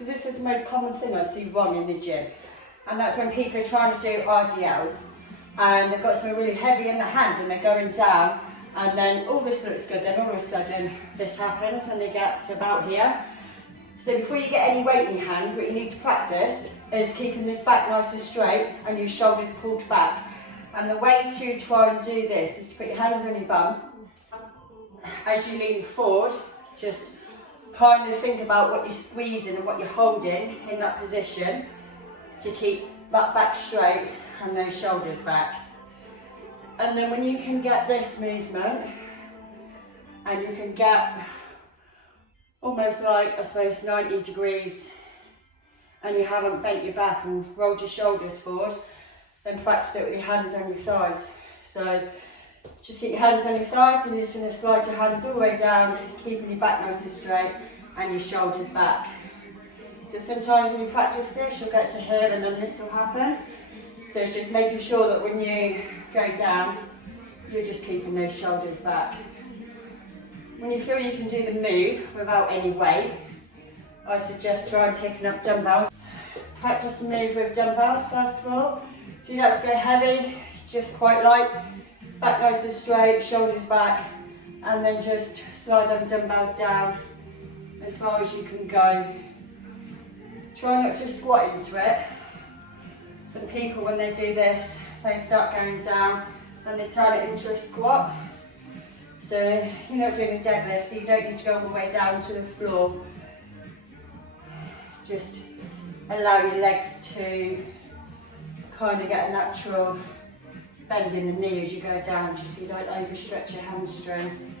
because this is the most common thing I see wrong in the gym. And that's when people are trying to do RDLs and they've got something really heavy in the hand and they're going down, and then all this looks good, then all of a sudden this happens when they get to about here. So before you get any weight in your hands, what you need to practice is keeping this back nice and straight and your shoulders pulled back. And the way to try and do this is to put your hands on your bum. As you lean forward, just kind of think about what you're squeezing and what you're holding in that position to keep that back straight and those shoulders back. And then when you can get this movement, and you can get almost like, I suppose, 90 degrees, and you haven't bent your back and rolled your shoulders forward, then practice it with your hands on your thighs. So just keep your hands on your thighs and you're just going to slide your hands all the way down, keeping your back nice and straight and your shoulders back. So sometimes when you practice this, you'll get to here and then this will happen. So it's just making sure that when you go down, you're just keeping those shoulders back. When you feel you can do the move without any weight, I suggest trying picking up dumbbells. Practice the move with dumbbells first of all. If you don't have to go heavy, just quite light, back nice and straight, shoulders back, and then just slide them dumbbells down as far as you can go. Try not to squat into it. Some people, when they do this, they start going down and they turn it into a squat. So you're not doing a deadlift, so you don't need to go all the way down to the floor. Just allow your legs to kind of get a natural bend in the knee as you go down, just so you don't overstretch your hamstring.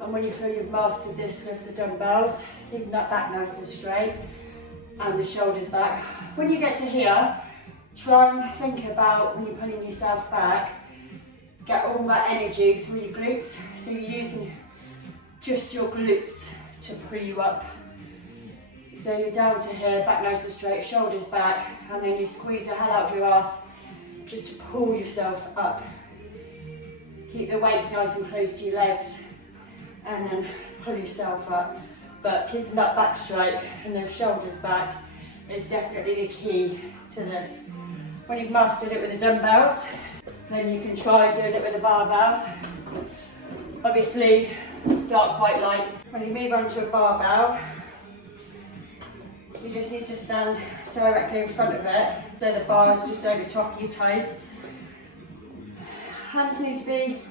And when you feel you've mastered this with the dumbbells, keeping that back nice and straight and the shoulders back. When you get to here, try and think about when you're pulling yourself back, get all that energy through your glutes, so you're using just your glutes to pull you up. So you're down to here, back nice and straight, shoulders back, and then you squeeze the hell out of your ass just to pull yourself up. Keep the weights nice and close to your legs, and then pull yourself up. But keeping that back straight and the shoulders back is definitely the key to this. When you've mastered it with the dumbbells, then you can try doing it with a barbell. Obviously, start quite light. When you move on to a barbell, you just need to stand directly in front of it, so the bar is just over top of your toes. Hands need to be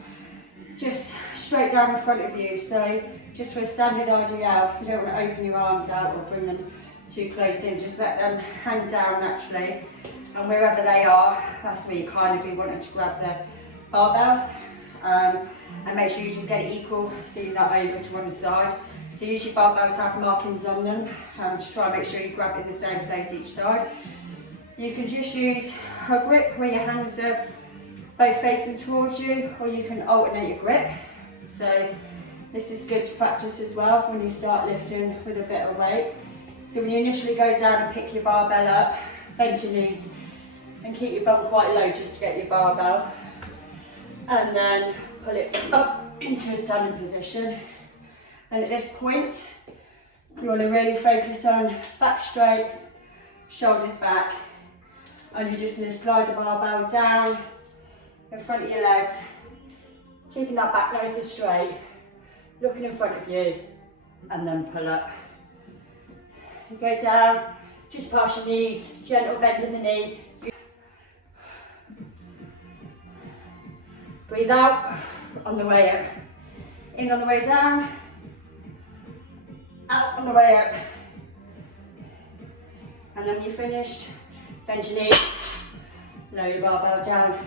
just straight down in front of you, so just for a standard RDL, you don't want to open your arms out or bring them too close in, just let them hang down naturally, and wherever they are, that's where you kind of do want to grab the barbell, and make sure you just get it equal, so you're not over to one side. So usually barbells have markings on them, just try and make sure you grab it in the same place each side. You can just use a grip where your hands are both facing towards you, or you can alternate your grip. So this is good to practice as well when you start lifting with a bit of weight. So when you initially go down and pick your barbell up, bend your knees and keep your bum quite low just to get your barbell. And then pull it up into a standing position. And at this point, you want to really focus on back straight, shoulders back. And you're just going to slide the barbell down in front of your legs, keeping that back nice and straight, looking in front of you, and then pull up. You go down, just past your knees, gentle bend in the knee. Breathe out on the way up. In on the way down, out on the way up. And then when you're finished, bend your knees, lower your barbell down.